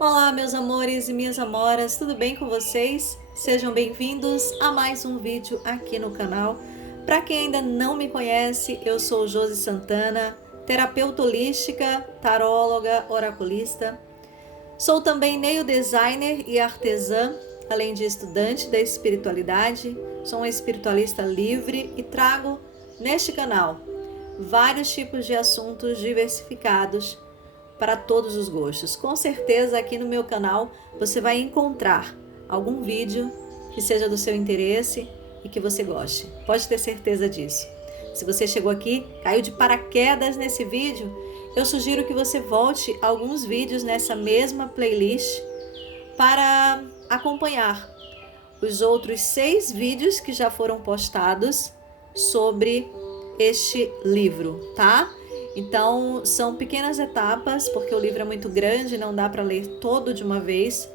Olá, meus amores e minhas amoras, tudo bem com vocês? Sejam bem-vindos a mais um vídeo aqui no canal. Para quem ainda não me conhece, eu sou Josi Santana, terapeuta holística, taróloga, oraculista. Sou também nail designer e artesã, além de estudante da espiritualidade. Sou uma espiritualista livre e trago neste canal vários tipos de assuntos diversificados para todos os gostos. Com certeza aqui no meu canal você vai encontrar algum vídeo que seja do seu interesse e que você goste. Pode ter certeza disso. Se você chegou aqui, caiu de paraquedas nesse vídeo, eu sugiro que você volte a alguns vídeos nessa mesma playlist para acompanhar os outros 6 vídeos que já foram postados sobre este livro, tá? Então, são pequenas etapas, porque o livro é muito grande, não dá para ler todo de uma vez.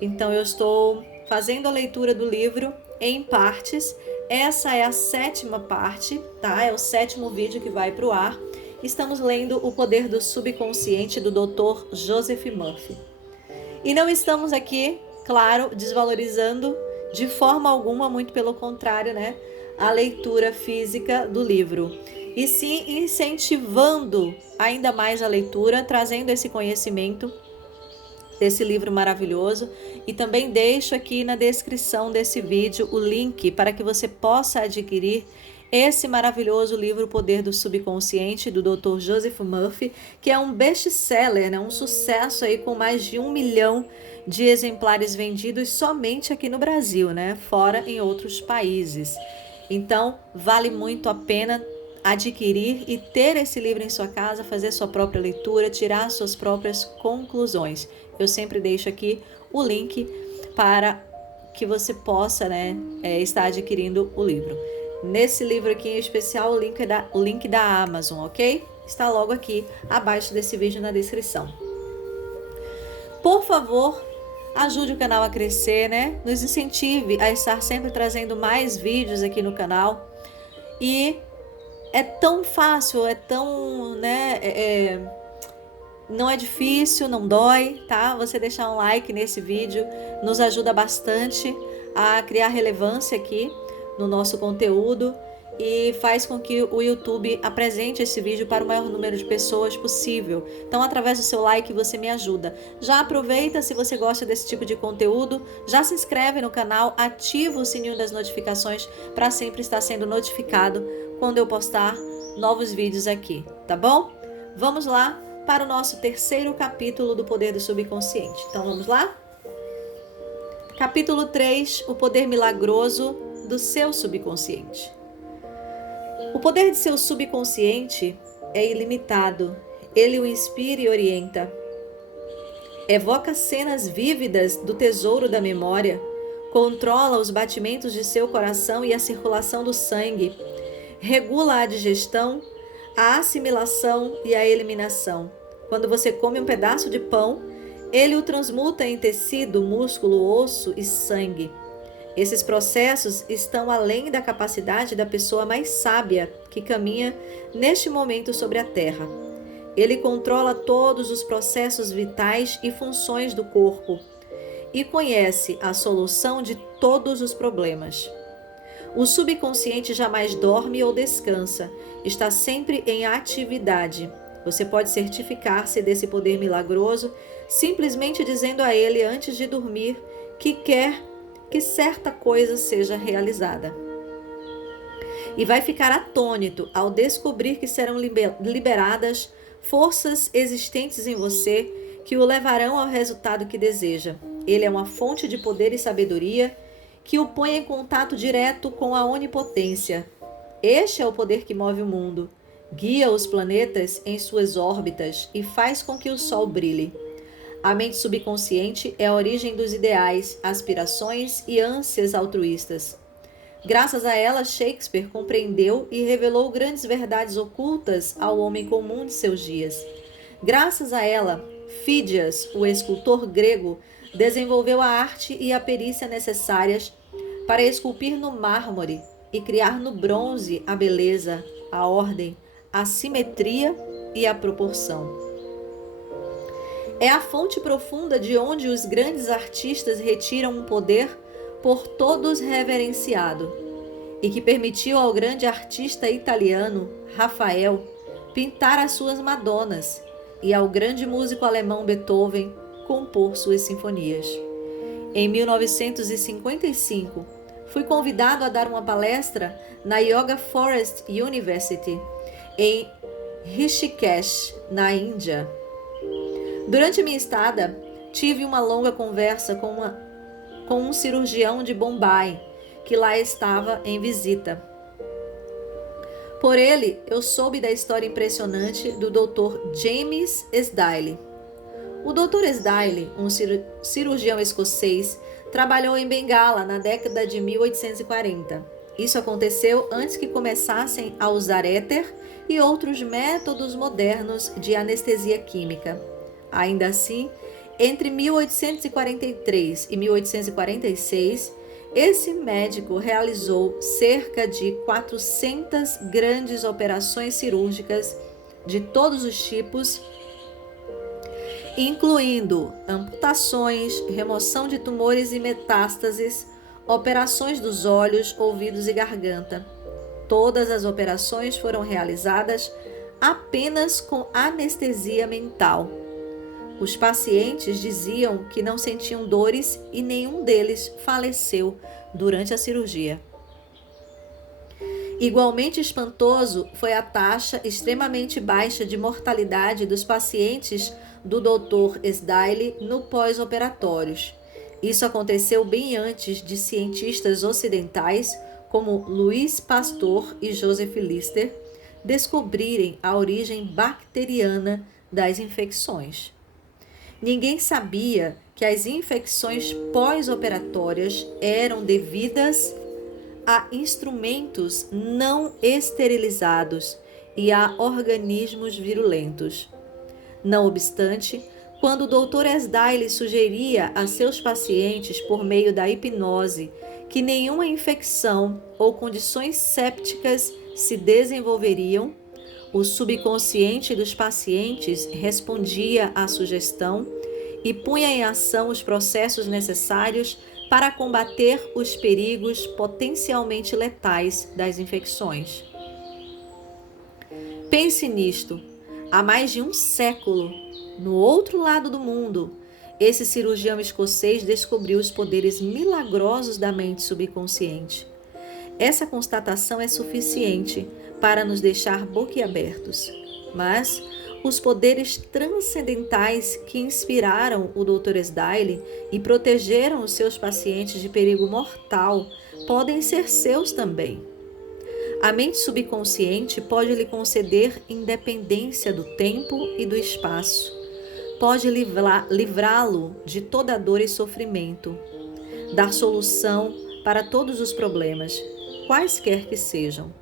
Então, eu estou fazendo a leitura do livro em partes. Essa é a 7ª parte, tá? É o 7º vídeo que vai para o ar. Estamos lendo O Poder do Subconsciente, do Dr. Joseph Murphy. E não estamos aqui, claro, desvalorizando de forma alguma, muito pelo contrário, né? A leitura física do livro. E sim incentivando ainda mais a leitura, trazendo esse conhecimento desse livro maravilhoso. E também deixo aqui na descrição desse vídeo o link para que você possa adquirir esse maravilhoso livro O Poder do Subconsciente, do Dr. Joseph Murphy, que é um best-seller, né? Um sucesso aí com mais de 1 milhão de exemplares vendidos somente aqui no Brasil, né? Fora em outros países. Então, vale muito a pena adquirir e ter esse livro em sua casa, fazer sua própria leitura, tirar suas próprias conclusões. Eu sempre deixo aqui o link para que você possa, né, estar adquirindo o livro. Nesse livro aqui em especial, o link da Amazon, ok? Está logo aqui abaixo desse vídeo na descrição. Por favor, ajude o canal a crescer, né? Nos incentive a estar sempre trazendo mais vídeos aqui no canal. E é tão fácil, é tão, né? Não é difícil, não dói, tá? Você deixar um like nesse vídeo nos ajuda bastante a criar relevância aqui no nosso conteúdo e faz com que o YouTube apresente esse vídeo para o maior número de pessoas possível. Então, através do seu like, você me ajuda. Já aproveita, se você gosta desse tipo de conteúdo, já se inscreve no canal, ativa o sininho das notificações para sempre estar sendo notificado quando eu postar novos vídeos aqui, tá bom? Vamos lá para o nosso 3º capítulo do Poder do Subconsciente. Então, vamos lá? Capítulo 3, o poder milagroso do seu subconsciente. O poder de seu subconsciente é ilimitado. Ele o inspira e orienta. Evoca cenas vívidas do tesouro da memória. Controla os batimentos de seu coração e a circulação do sangue. Regula a digestão, a assimilação e a eliminação. Quando você come um pedaço de pão, ele o transmuta em tecido, músculo, osso e sangue. Esses processos estão além da capacidade da pessoa mais sábia que caminha neste momento sobre a Terra. Ele controla todos os processos vitais e funções do corpo e conhece a solução de todos os problemas. O subconsciente jamais dorme ou descansa, está sempre em atividade. Você pode certificar-se desse poder milagroso simplesmente dizendo a ele antes de dormir que quer que certa coisa seja realizada. E vai ficar atônito ao descobrir que serão liberadas forças existentes em você que o levarão ao resultado que deseja. Ele é uma fonte de poder e sabedoria que o põe em contato direto com a onipotência. Este é o poder que move o mundo, guia os planetas em suas órbitas e faz com que o Sol brilhe. A mente subconsciente é a origem dos ideais, aspirações e ânsias altruístas. Graças a ela, Shakespeare compreendeu e revelou grandes verdades ocultas ao homem comum de seus dias. Graças a ela, Fídias, o escultor grego, desenvolveu a arte e a perícia necessárias para esculpir no mármore e criar no bronze a beleza, a ordem, a simetria e a proporção. É a fonte profunda de onde os grandes artistas retiram um poder por todos reverenciado e que permitiu ao grande artista italiano, Rafael, pintar as suas Madonas e ao grande músico alemão Beethoven compor suas sinfonias. Em 1955, fui convidado a dar uma palestra na Yoga Forest University, em Rishikesh, na Índia. Durante minha estada, tive uma longa conversa com um cirurgião de Bombay, que lá estava em visita. Por ele, eu soube da história impressionante do Dr. James Esdaile. O Dr. Esdaile, um cirurgião escocês, trabalhou em Bengala na década de 1840. Isso aconteceu antes que começassem a usar éter e outros métodos modernos de anestesia química. Ainda assim, entre 1843 e 1846, esse médico realizou cerca de 400 grandes operações cirúrgicas de todos os tipos, incluindo amputações, remoção de tumores e metástases, operações dos olhos, ouvidos e garganta. Todas as operações foram realizadas apenas com anestesia mental. Os pacientes diziam que não sentiam dores e nenhum deles faleceu durante a cirurgia. Igualmente espantoso foi a taxa extremamente baixa de mortalidade dos pacientes do Dr. Esdaile no pós-operatórios. Isso aconteceu bem antes de cientistas ocidentais como Louis Pasteur e Joseph Lister descobrirem a origem bacteriana das infecções. Ninguém sabia que as infecções pós-operatórias eram devidas a instrumentos não esterilizados e a organismos virulentos. Não obstante, quando o Dr. Esdaile sugeria a seus pacientes, por meio da hipnose, que nenhuma infecção ou condições sépticas se desenvolveriam, o subconsciente dos pacientes respondia à sugestão e punha em ação os processos necessários para combater os perigos potencialmente letais das infecções. Pense nisto. Há mais de um século, no outro lado do mundo, esse cirurgião escocês descobriu os poderes milagrosos da mente subconsciente. Essa constatação é suficiente para nos deixar boquiabertos, mas os poderes transcendentais que inspiraram o Dr. Esdaile e protegeram os seus pacientes de perigo mortal podem ser seus também. A mente subconsciente pode lhe conceder independência do tempo e do espaço. Pode livrá-lo de toda dor e sofrimento, dar solução para todos os problemas, quaisquer que sejam.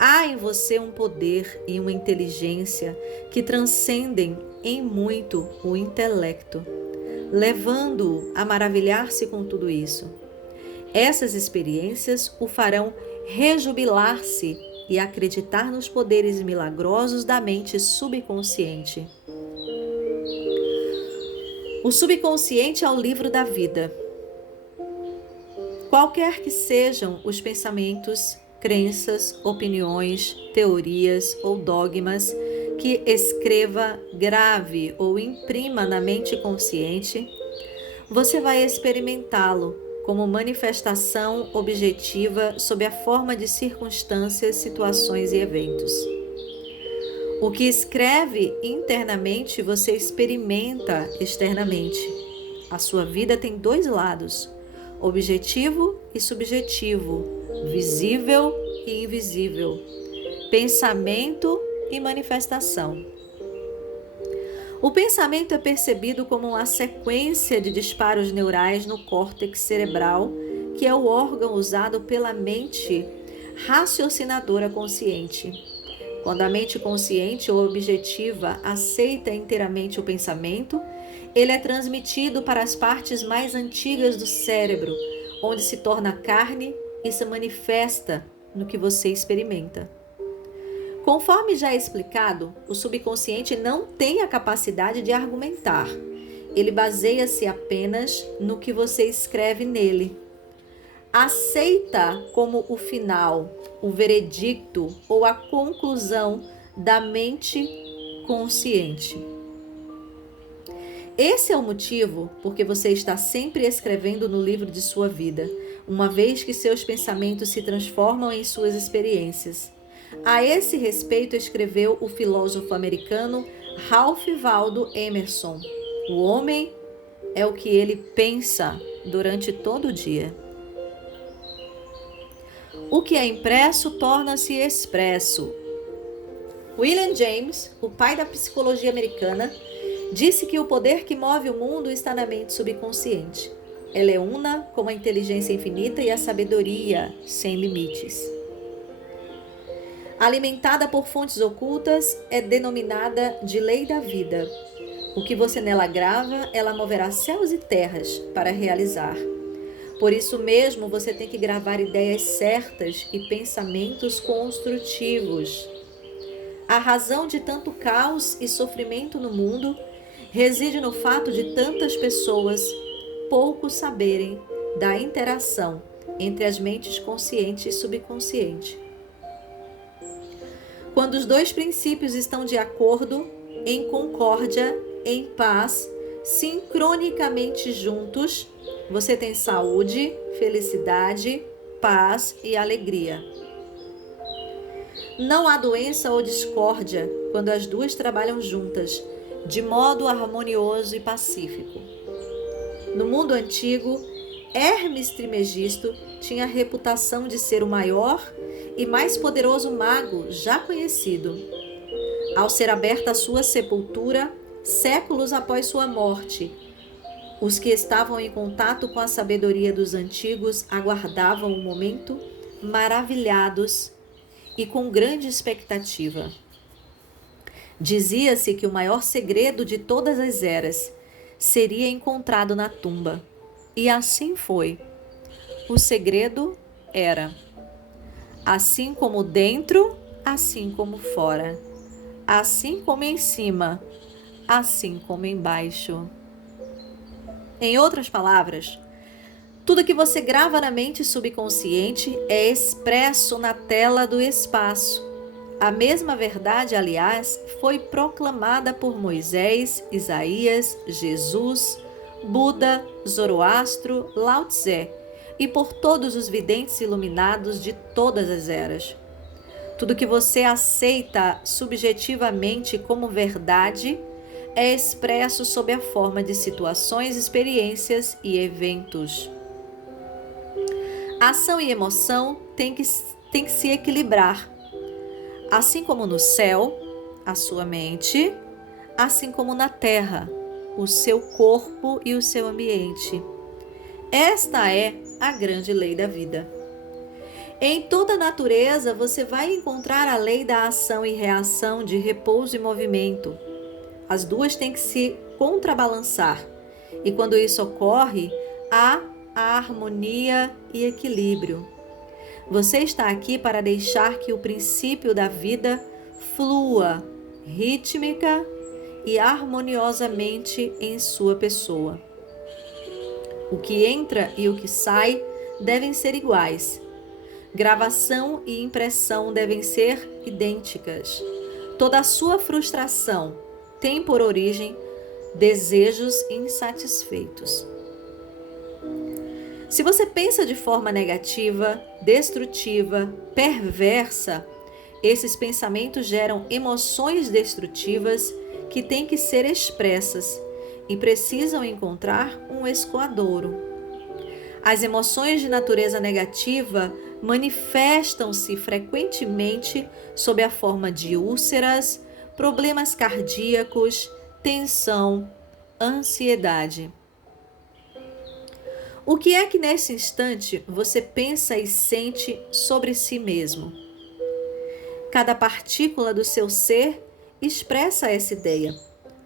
Há em você um poder e uma inteligência que transcendem em muito o intelecto, levando-o a maravilhar-se com tudo isso. Essas experiências o farão rejubilar-se e acreditar nos poderes milagrosos da mente subconsciente. O subconsciente é o livro da vida. Qualquer que sejam os pensamentos, crenças, opiniões, teorias ou dogmas que escreva, grave ou imprima na mente consciente, você vai experimentá-lo como manifestação objetiva sob a forma de circunstâncias, situações e eventos. O que escreve internamente, você experimenta externamente. A sua vida tem dois lados, objetivo e subjetivo, visível e invisível, pensamento e manifestação. O pensamento é percebido como uma sequência de disparos neurais no córtex cerebral, que é o órgão usado pela mente raciocinadora consciente. Quando a mente consciente ou objetiva aceita inteiramente o pensamento, ele é transmitido para as partes mais antigas do cérebro, onde se torna carne e se manifesta no que você experimenta. Conforme já explicado, o subconsciente não tem a capacidade de argumentar. Ele baseia-se apenas no que você escreve nele. Aceita como o final, o veredicto ou a conclusão da mente consciente. Esse é o motivo porque você está sempre escrevendo no livro de sua vida, uma vez que seus pensamentos se transformam em suas experiências. A esse respeito escreveu o filósofo americano Ralph Waldo Emerson: o homem é o que ele pensa durante todo o dia. O que é impresso torna-se expresso. William James, o pai da psicologia americana, disse que o poder que move o mundo está na mente subconsciente. Ela é una com a inteligência infinita e a sabedoria sem limites. Alimentada por fontes ocultas, é denominada de lei da vida. O que você nela grava, ela moverá céus e terras para realizar. Por isso mesmo, você tem que gravar ideias certas e pensamentos construtivos. A razão de tanto caos e sofrimento no mundo reside no fato de tantas pessoas pouco saberem da interação entre as mentes consciente e subconsciente. Quando os dois princípios estão de acordo, em concórdia, em paz, sincronicamente juntos, você tem saúde, felicidade, paz e alegria. Não há doença ou discórdia quando as duas trabalham juntas, de modo harmonioso e pacífico. No mundo antigo, Hermes Trismegisto tinha a reputação de ser o maior e mais poderoso mago já conhecido. Ao ser aberta a sua sepultura, séculos após sua morte, os que estavam em contato com a sabedoria dos antigos aguardavam o momento, maravilhados e com grande expectativa. Dizia-se que o maior segredo de todas as eras seria encontrado na tumba. E assim foi. O segredo era: assim como dentro, assim como fora. Assim como em cima, assim como embaixo. Em outras palavras, tudo que você grava na mente subconsciente é expresso na tela do espaço. A mesma verdade, aliás, foi proclamada por Moisés, Isaías, Jesus, Buda, Zoroastro, Lao Tse e por todos os videntes iluminados de todas as eras. Tudo que você aceita subjetivamente como verdade é expresso sob a forma de situações, experiências e eventos. Ação e emoção têm que se equilibrar. Assim como no céu, a sua mente, assim como na terra, o seu corpo e o seu ambiente. Esta é a grande lei da vida. Em toda a natureza, você vai encontrar a lei da ação e reação, de repouso e movimento. As duas têm que se contrabalançar. E quando isso ocorre, há a harmonia e equilíbrio. Você está aqui para deixar que o princípio da vida flua rítmica e harmoniosamente em sua pessoa. O que entra e o que sai devem ser iguais. Gravação e impressão devem ser idênticas. Toda a sua frustração tem por origem desejos insatisfeitos. Se você pensa de forma negativa, destrutiva, perversa, esses pensamentos geram emoções destrutivas que têm que ser expressas e precisam encontrar um escoadouro. As emoções de natureza negativa manifestam-se frequentemente sob a forma de úlceras, problemas cardíacos, tensão, ansiedade. O que é que nesse instante você pensa e sente sobre si mesmo? Cada partícula do seu ser expressa essa ideia.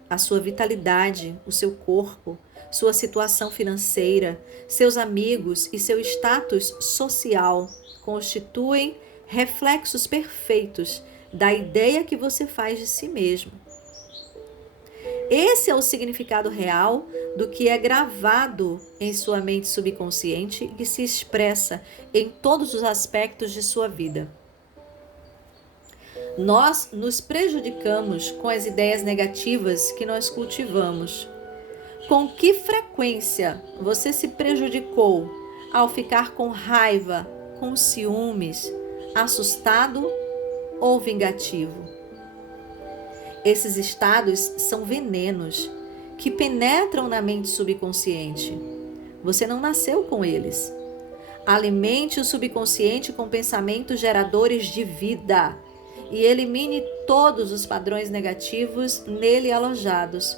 A sua vitalidade, o seu corpo, sua situação financeira, seus amigos e seu status social constituem reflexos perfeitos da ideia que você faz de si mesmo. Esse é o significado real do que é gravado em sua mente subconsciente e que se expressa em todos os aspectos de sua vida. Nós nos prejudicamos com as ideias negativas que nós cultivamos. Com que frequência você se prejudicou ao ficar com raiva, com ciúmes, assustado ou vingativo? Esses estados são venenos que penetram na mente subconsciente. Você não nasceu com eles. Alimente o subconsciente com pensamentos geradores de vida e elimine todos os padrões negativos nele alojados.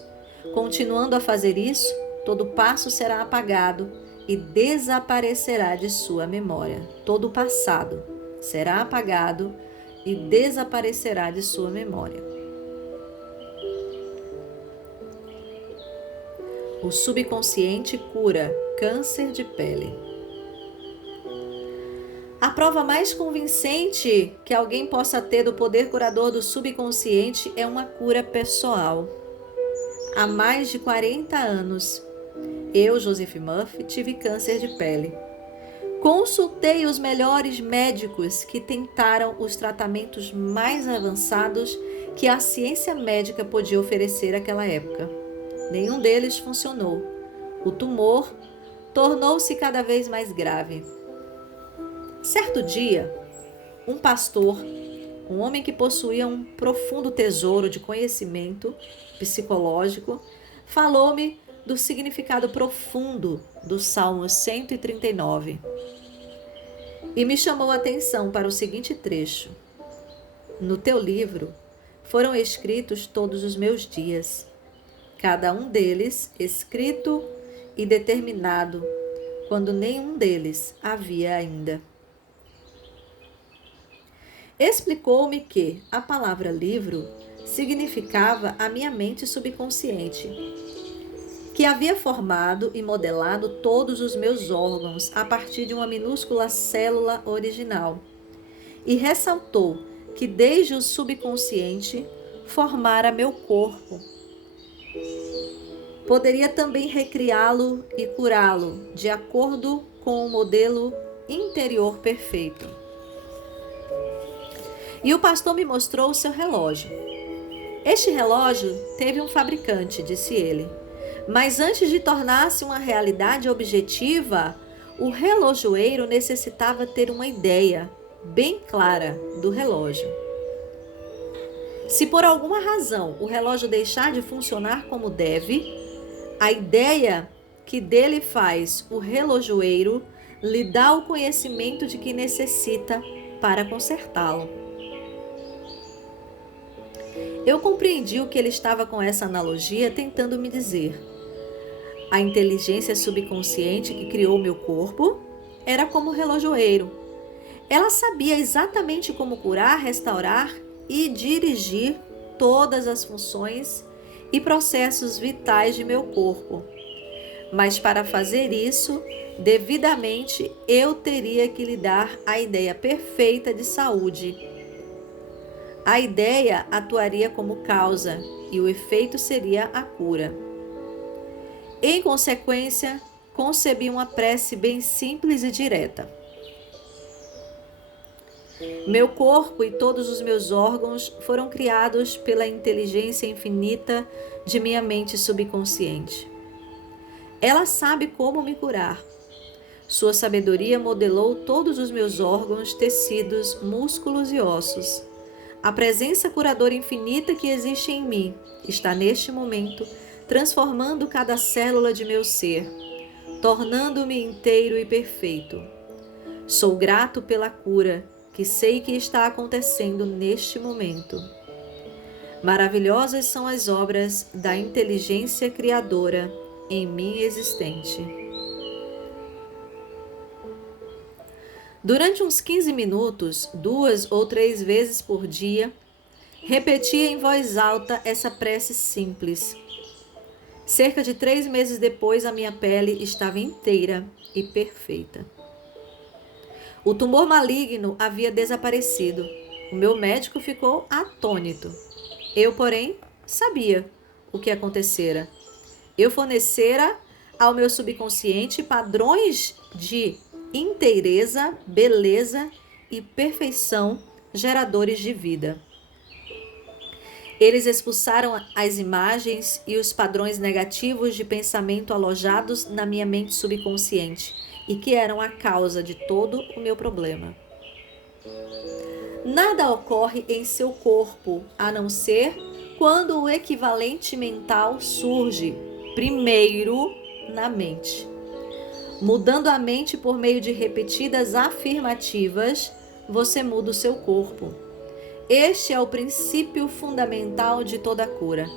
Continuando a fazer isso, todo passo será apagado e desaparecerá de sua memória. Todo o passado será apagado e desaparecerá de sua memória. O subconsciente cura câncer de pele. A prova mais convincente que alguém possa ter do poder curador do subconsciente é uma cura pessoal. Há mais de 40 anos, eu, Joseph Murphy, tive câncer de pele. Consultei os melhores médicos que tentaram os tratamentos mais avançados que a ciência médica podia oferecer naquela época. Nenhum deles funcionou. O tumor tornou-se cada vez mais grave. Certo dia, um pastor, um homem que possuía um profundo tesouro de conhecimento psicológico, falou-me do significado profundo do Salmo 139 e me chamou a atenção para o seguinte trecho: no teu livro foram escritos todos os meus dias, cada um deles escrito e determinado, quando nenhum deles havia ainda. Explicou-me que a palavra livro significava a minha mente subconsciente, que havia formado e modelado todos os meus órgãos a partir de uma minúscula célula original, e ressaltou que desde o subconsciente formara meu corpo. Poderia também recriá-lo e curá-lo de acordo com o modelo interior perfeito. E o pastor me mostrou o seu relógio. Este relógio teve um fabricante, disse ele, mas antes de tornar-se uma realidade objetiva, o relojoeiro necessitava ter uma ideia bem clara do relógio. Se por alguma razão o relógio deixar de funcionar como deve, a ideia que dele faz o relojoeiro lhe dá o conhecimento de que necessita para consertá-lo. Eu compreendi o que ele estava com essa analogia tentando me dizer. A inteligência subconsciente que criou meu corpo era como relojoeiro. Ela sabia exatamente como curar, restaurar e dirigir todas as funções e processos vitais de meu corpo. Mas para fazer isso, devidamente, eu teria que lhe dar a ideia perfeita de saúde. A ideia atuaria como causa e o efeito seria a cura. Em consequência, concebi uma prece bem simples e direta. Meu corpo e todos os meus órgãos foram criados pela inteligência infinita de minha mente subconsciente. Ela sabe como me curar. Sua sabedoria modelou todos os meus órgãos, tecidos, músculos e ossos. A presença curadora infinita que existe em mim está neste momento transformando cada célula de meu ser, tornando-me inteiro e perfeito. Sou grato pela cura que sei que está acontecendo neste momento. Maravilhosas são as obras da inteligência criadora em mim existente. Durante uns 15 minutos, 2 ou 3 vezes por dia, repetia em voz alta essa prece simples. Cerca de 3 meses depois, a minha pele estava inteira e perfeita. O tumor maligno havia desaparecido. O meu médico ficou atônito. Eu, porém, sabia o que acontecera. Eu fornecera ao meu subconsciente padrões de inteireza, beleza e perfeição geradores de vida. Eles expulsaram as imagens e os padrões negativos de pensamento alojados na minha mente subconsciente e que eram a causa de todo o meu problema. Nada ocorre em seu corpo a não ser quando o equivalente mental surge primeiro na mente. Mudando a mente por meio de repetidas afirmativas, você muda o seu corpo. Este é o princípio fundamental de toda cura.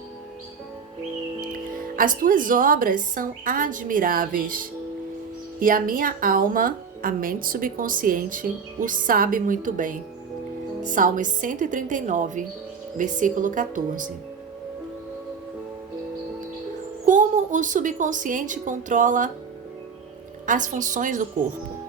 As tuas obras são admiráveis e a minha alma, a mente subconsciente, o sabe muito bem. Salmos 139, versículo 14. Como o subconsciente controla as funções do corpo?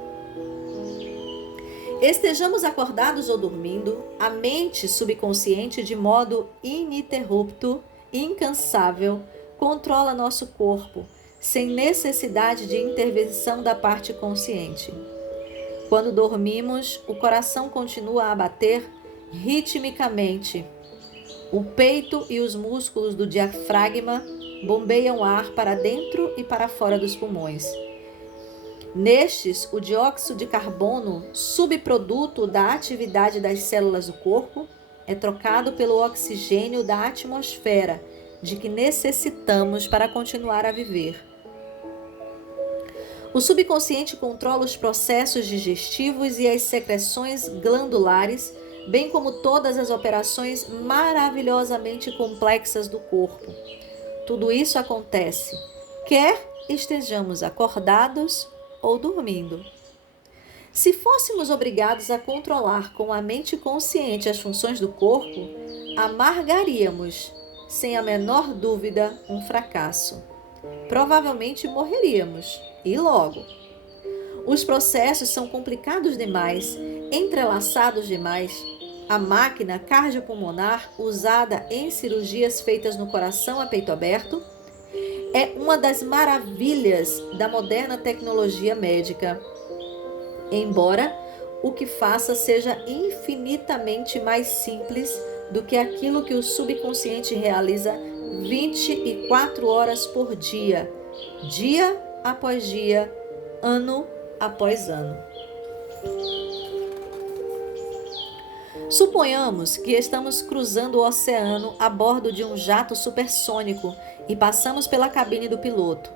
Estejamos acordados ou dormindo, a mente subconsciente, de modo ininterrupto e incansável, controla nosso corpo, sem necessidade de intervenção da parte consciente. Quando dormimos, o coração continua a bater ritmicamente. O peito e os músculos do diafragma bombeiam ar para dentro e para fora dos pulmões. Nestes, o dióxido de carbono, subproduto da atividade das células do corpo, é trocado pelo oxigênio da atmosfera, de que necessitamos para continuar a viver. O subconsciente controla os processos digestivos e as secreções glandulares, bem como todas as operações maravilhosamente complexas do corpo. Tudo isso acontece, quer estejamos acordados ou dormindo. Se fôssemos obrigados a controlar com a mente consciente as funções do corpo, amargaríamos, sem a menor dúvida, um fracasso. Provavelmente morreríamos, e logo. Os processos são complicados demais, entrelaçados demais. A máquina cardiopulmonar, usada em cirurgias feitas no coração a peito aberto, é uma das maravilhas da moderna tecnologia médica, embora o que faça seja infinitamente mais simples do que aquilo que o subconsciente realiza 24 horas por dia, dia após dia, ano após ano. Suponhamos que estamos cruzando o oceano a bordo de um jato supersônico e passamos pela cabine do piloto.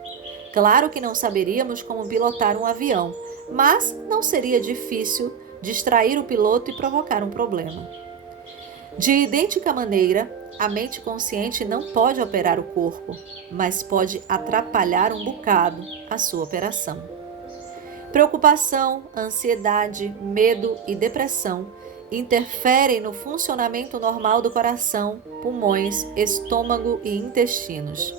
Claro que não saberíamos como pilotar um avião, mas não seria difícil distrair o piloto e provocar um problema. De idêntica maneira, a mente consciente não pode operar o corpo, mas pode atrapalhar um bocado a sua operação. Preocupação, ansiedade, medo e depressão interferem no funcionamento normal do coração, pulmões, estômago e intestinos.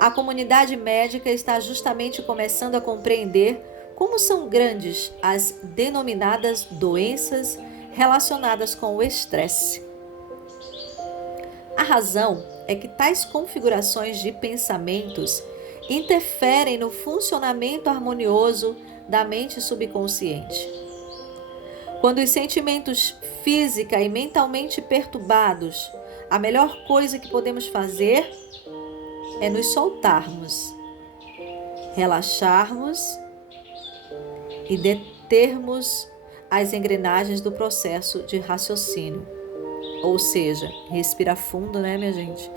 A comunidade médica está justamente começando a compreender como são grandes as denominadas doenças relacionadas com o estresse. A razão é que tais configurações de pensamentos interferem no funcionamento harmonioso da mente subconsciente. Quando os sentimentos física e mentalmente perturbados, a melhor coisa que podemos fazer é nos soltarmos, relaxarmos e determos as engrenagens do processo de raciocínio. Ou seja, respira fundo, né, minha gente?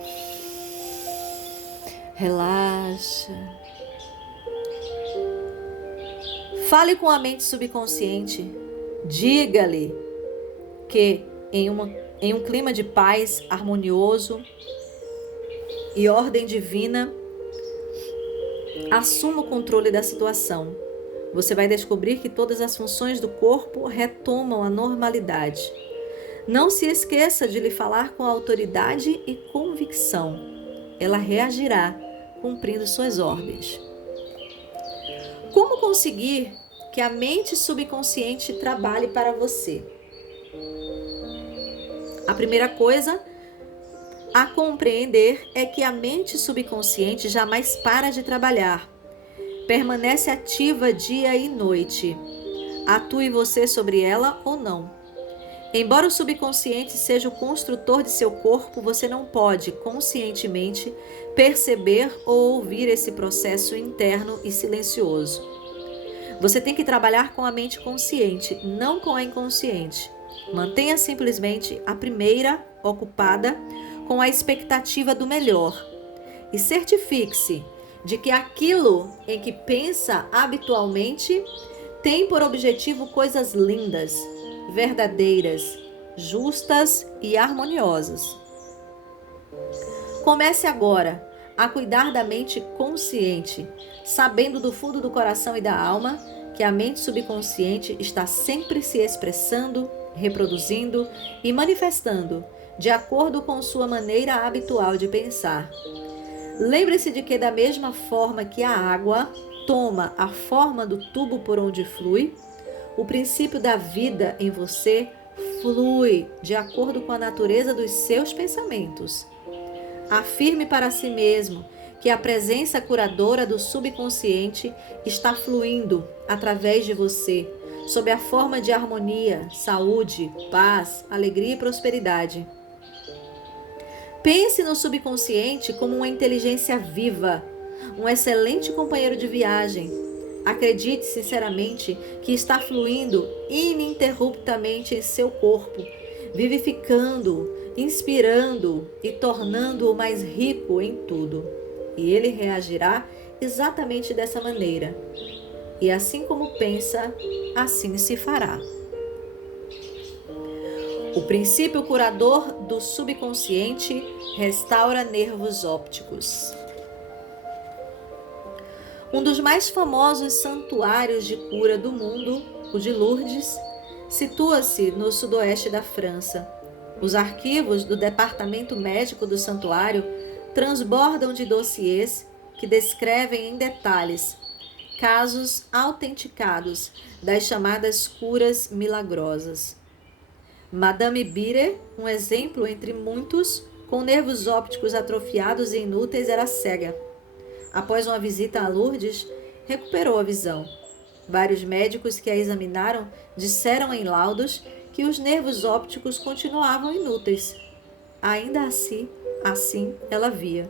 Relaxa. Fale com a mente subconsciente. Diga-lhe que em um clima de paz harmonioso e ordem divina, assuma o controle da situação. Você vai descobrir que todas as funções do corpo retomam a normalidade. Não se esqueça de lhe falar com autoridade e convicção. Ela reagirá cumprindo suas ordens. Como conseguir que a mente subconsciente trabalhe para você? A primeira coisa a compreender é que a mente subconsciente jamais para de trabalhar. Permanece ativa dia e noite. Atue você sobre ela ou não. Embora o subconsciente seja o construtor de seu corpo, você não pode conscientemente perceber ou ouvir esse processo interno e silencioso. Você tem que trabalhar com a mente consciente, não com a inconsciente. Mantenha simplesmente a primeira ocupada com a expectativa do melhor e certifique-se de que aquilo em que pensa habitualmente tem por objetivo coisas lindas, verdadeiras, justas e harmoniosas. Comece agora a cuidar da mente consciente, sabendo do fundo do coração e da alma que a mente subconsciente está sempre se expressando, reproduzindo e manifestando de acordo com sua maneira habitual de pensar. Lembre-se de que, da mesma forma que a água toma a forma do tubo por onde flui, o princípio da vida em você flui de acordo com a natureza dos seus pensamentos. Afirme para si mesmo que a presença curadora do subconsciente está fluindo através de você, sob a forma de harmonia, saúde, paz, alegria e prosperidade. Pense no subconsciente como uma inteligência viva, um excelente companheiro de viagem. Acredite sinceramente que está fluindo ininterruptamente em seu corpo, vivificando, inspirando e tornando-o mais rico em tudo. E ele reagirá exatamente dessa maneira. E assim como pensa, assim se fará. O princípio curador do subconsciente restaura nervos ópticos. Um dos mais famosos santuários de cura do mundo, o de Lourdes, situa-se no sudoeste da França. Os arquivos do departamento médico do santuário transbordam de dossiês que descrevem em detalhes casos autenticados das chamadas curas milagrosas. Madame Bire, um exemplo entre muitos, com nervos ópticos atrofiados e inúteis, era cega. Após uma visita a Lourdes, recuperou a visão. Vários médicos que a examinaram disseram em laudos que os nervos ópticos continuavam inúteis. Ainda assim ela via.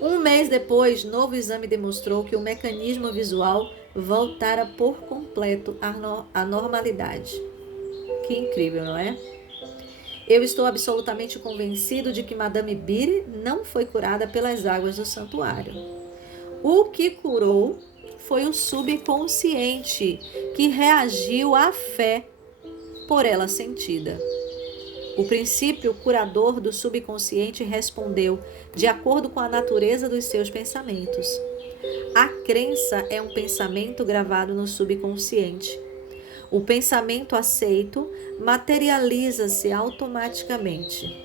Um mês depois, novo exame demonstrou que o mecanismo visual voltara por completo à normalidade. Que incrível, não é? Eu estou absolutamente convencido de que Madame Bire não foi curada pelas águas do santuário. O que curou foi o subconsciente, que reagiu à fé por ela sentida. O princípio curador do subconsciente respondeu de acordo com a natureza dos seus pensamentos. A crença é um pensamento gravado no subconsciente. O pensamento aceito materializa-se automaticamente.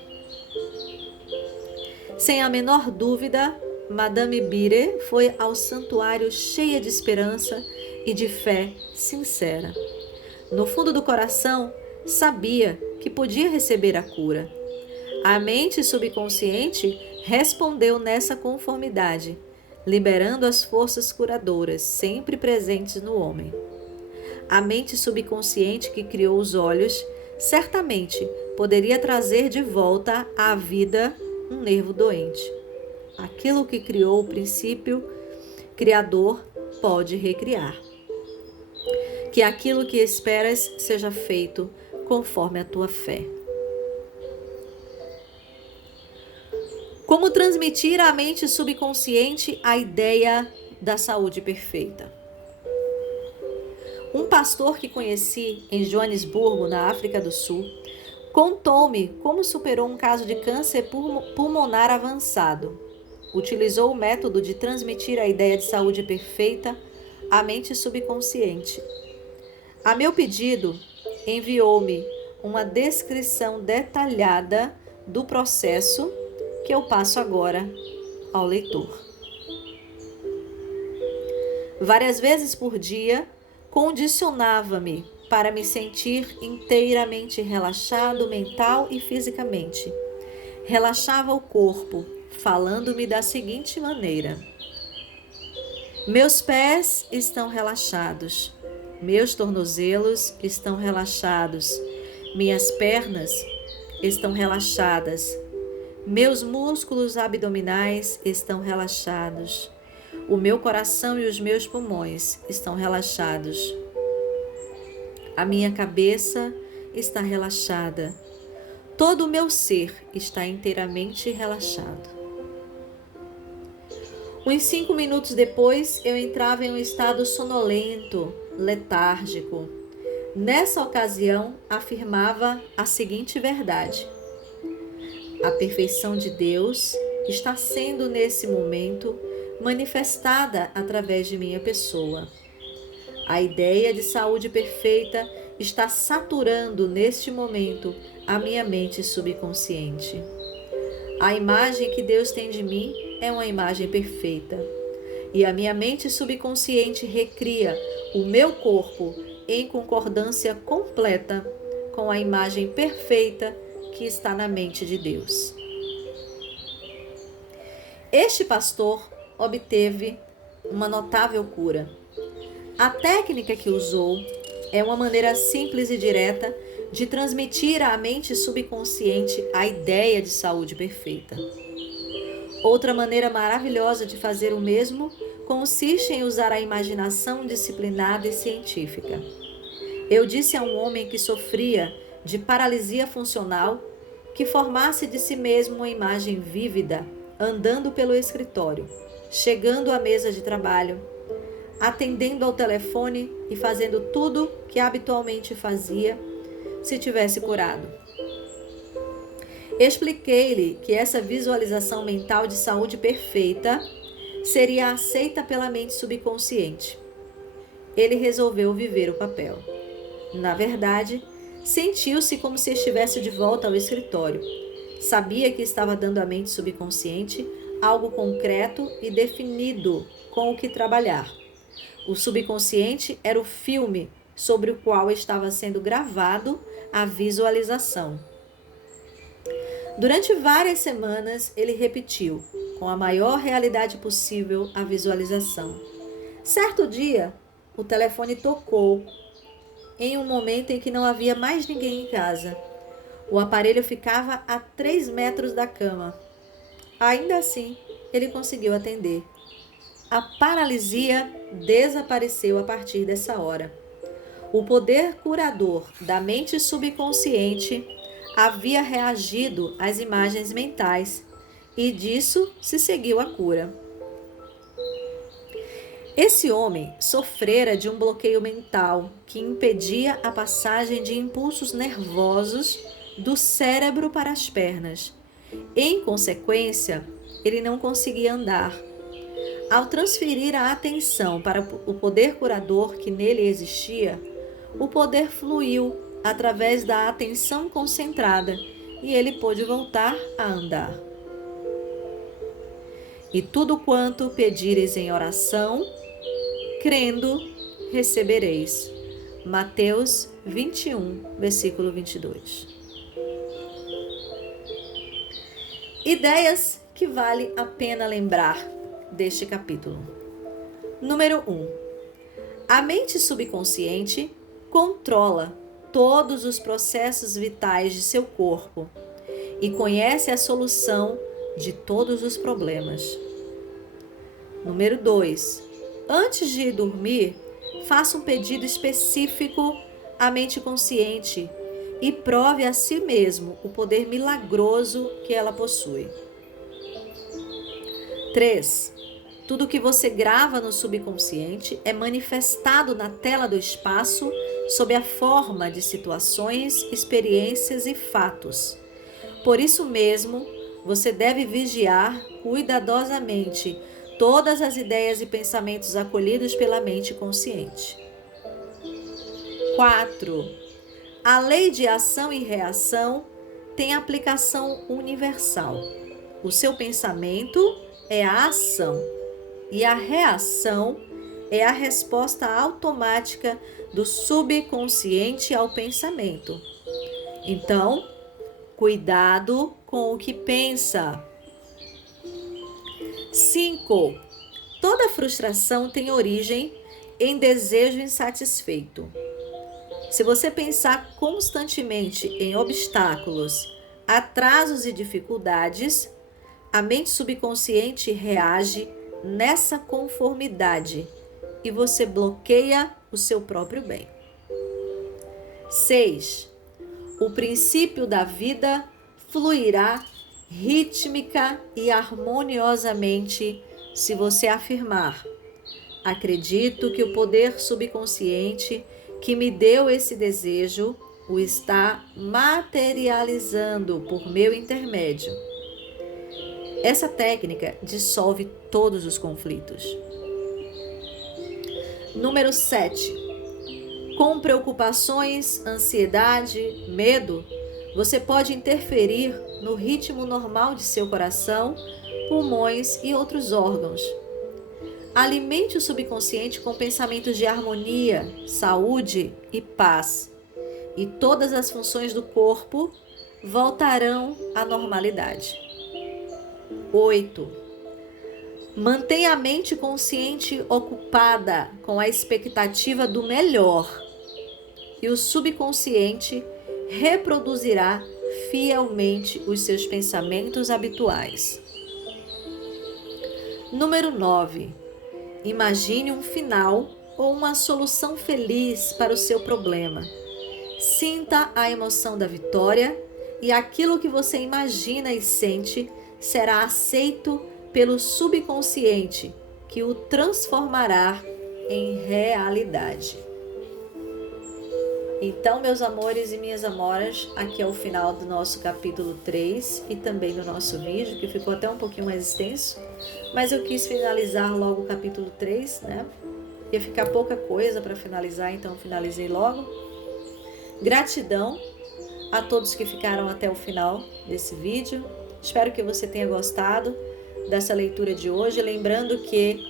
Sem a menor dúvida, Madame Bire foi ao santuário cheia de esperança e de fé sincera. No fundo do coração, sabia que podia receber a cura. A mente subconsciente respondeu nessa conformidade, liberando as forças curadoras sempre presentes no homem. A mente subconsciente que criou os olhos certamente poderia trazer de volta à vida um nervo doente. Aquilo que criou o princípio criador pode recriar. Que aquilo que esperas seja feito conforme a tua fé. Como transmitir à mente subconsciente a ideia da saúde perfeita? Um pastor que conheci em Joanesburgo, na África do Sul, contou-me como superou um caso de câncer pulmonar avançado. Utilizou o método de transmitir a ideia de saúde perfeita à mente subconsciente. A meu pedido, enviou-me uma descrição detalhada do processo que eu passo agora ao leitor. Várias vezes por dia, condicionava-me para me sentir inteiramente relaxado mental e fisicamente. Relaxava o corpo, falando-me da seguinte maneira: meus pés estão relaxados, meus tornozelos estão relaxados, minhas pernas estão relaxadas, meus músculos abdominais estão relaxados, o meu coração e os meus pulmões estão relaxados. A minha cabeça está relaxada. Todo o meu ser está inteiramente relaxado. Uns 5 minutos depois, eu entrava em um estado sonolento, letárgico. Nessa ocasião, afirmava a seguinte verdade: a perfeição de Deus está sendo, nesse momento, manifestada através de minha pessoa. A ideia de saúde perfeita está saturando, neste momento, a minha mente subconsciente. A imagem que Deus tem de mim é uma imagem perfeita. E a minha mente subconsciente recria o meu corpo em concordância completa com a imagem perfeita que está na mente de Deus. Este pastor obteve uma notável cura. A técnica que usou é uma maneira simples e direta de transmitir à mente subconsciente a ideia de saúde perfeita. Outra maneira maravilhosa de fazer o mesmo consiste em usar a imaginação disciplinada e científica. Eu disse a um homem que sofria de paralisia funcional que formasse de si mesmo uma imagem vívida, andando pelo escritório, chegando à mesa de trabalho, atendendo ao telefone e fazendo tudo que habitualmente fazia se tivesse curado. Expliquei-lhe que essa visualização mental de saúde perfeita seria aceita pela mente subconsciente. Ele resolveu viver o papel. Na verdade, sentiu-se como se estivesse de volta ao escritório. Sabia que estava dando à mente subconsciente algo concreto e definido com o que trabalhar. O subconsciente era o filme sobre o qual estava sendo gravado a visualização. Durante várias semanas, ele repetiu, com a maior realidade possível, a visualização. Certo dia, o telefone tocou em um momento em que não havia mais ninguém em casa. O aparelho ficava a 3 metros da cama. Ainda assim, ele conseguiu atender. A paralisia desapareceu a partir dessa hora. O poder curador da mente subconsciente havia reagido às imagens mentais e disso se seguiu a cura. Esse homem sofrera de um bloqueio mental que impedia a passagem de impulsos nervosos do cérebro para as pernas. Em consequência, ele não conseguia andar. Ao transferir a atenção para o poder curador que nele existia, o poder fluiu através da atenção concentrada e ele pôde voltar a andar. E tudo quanto pedires em oração, crendo, recebereis. Mateus 21, versículo 22. Ideias que vale a pena lembrar deste capítulo. Número 1. A mente subconsciente controla todos os processos vitais de seu corpo e conhece a solução de todos os problemas. Número 2. Antes de ir dormir, faça um pedido específico à mente consciente e prove a si mesmo o poder milagroso que ela possui. 3. Tudo que você grava no subconsciente é manifestado na tela do espaço sob a forma de situações, experiências e fatos. Por isso mesmo, você deve vigiar cuidadosamente todas as ideias e pensamentos acolhidos pela mente consciente. 4. A lei de ação e reação tem aplicação universal. O seu pensamento é a ação e a reação é a resposta automática do subconsciente ao pensamento. Então, cuidado com o que pensa. 5. Toda frustração tem origem em desejo insatisfeito. Se você pensar constantemente em obstáculos, atrasos e dificuldades, a mente subconsciente reage nessa conformidade e você bloqueia o seu próprio bem. 6. O princípio da vida fluirá rítmica e harmoniosamente se você afirmar: acredito que o poder subconsciente que me deu esse desejo o está materializando por meu intermédio. Essa técnica dissolve todos os conflitos. Número 7. Com preocupações, ansiedade, medo, você pode interferir no ritmo normal de seu coração, pulmões e outros órgãos. Alimente o subconsciente com pensamentos de harmonia, saúde e paz, e todas as funções do corpo voltarão à normalidade. 8. Mantenha a mente consciente ocupada com a expectativa do melhor, e o subconsciente reproduzirá fielmente os seus pensamentos habituais. Número 9. Imagine um final ou uma solução feliz para o seu problema. Sinta a emoção da vitória e aquilo que você imagina e sente será aceito pelo subconsciente, que o transformará em realidade. Então, meus amores e minhas amoras, aqui é o final do nosso capítulo 3 e também do nosso vídeo, que ficou até um pouquinho mais extenso, mas eu quis finalizar logo o capítulo 3, né? Ia ficar pouca coisa para finalizar, então finalizei logo. Gratidão a todos que ficaram até o final desse vídeo. Espero que você tenha gostado dessa leitura de hoje. Lembrando que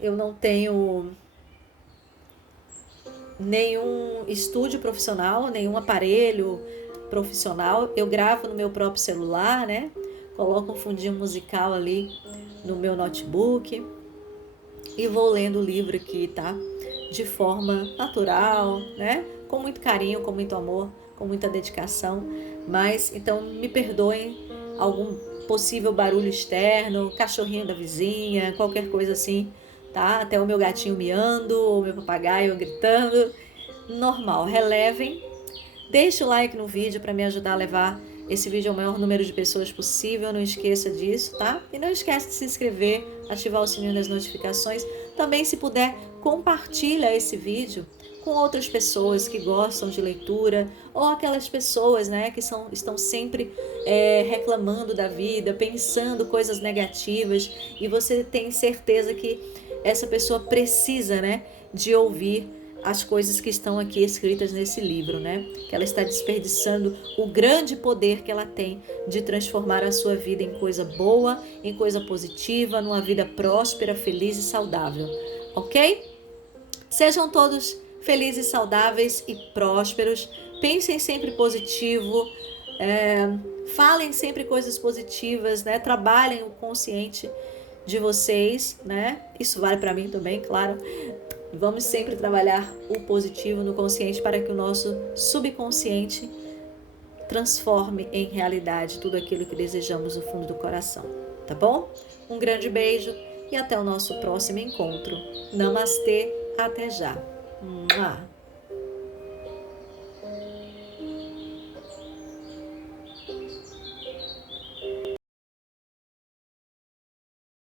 eu não tenho nenhum estúdio profissional, nenhum aparelho profissional. Eu gravo no meu próprio celular, né? Coloco um fundinho musical ali no meu notebook e vou lendo o livro aqui, tá? De forma natural, né? Com muito carinho, com muito amor, com muita dedicação. Mas, então, me perdoem algum possível barulho externo, cachorrinho da vizinha, qualquer coisa assim, tá? Até o meu gatinho miando, ou meu papagaio gritando. Normal, relevem. Deixe o like no vídeo para me ajudar a levar esse vídeo ao maior número de pessoas possível. Não esqueça disso, tá? E não esqueça de se inscrever, ativar o sininho das notificações. Também, se puder, compartilha esse vídeo com outras pessoas que gostam de leitura, ou aquelas pessoas, né, que estão sempre reclamando da vida, pensando coisas negativas, e você tem certeza que essa pessoa precisa, né, de ouvir as coisas que estão aqui escritas nesse livro, né? Que ela está desperdiçando o grande poder que ela tem de transformar a sua vida em coisa boa, em coisa positiva, numa vida próspera, feliz e saudável, ok? Sejam todos felizes, saudáveis e prósperos. Pensem sempre positivo, falem sempre coisas positivas, né? Trabalhem o consciente de vocês, né? Isso vale para mim também, claro. Vamos sempre trabalhar o positivo no consciente para que o nosso subconsciente transforme em realidade tudo aquilo que desejamos no fundo do coração, tá bom? Um grande beijo e até o nosso próximo encontro. Namastê, até já. Mua.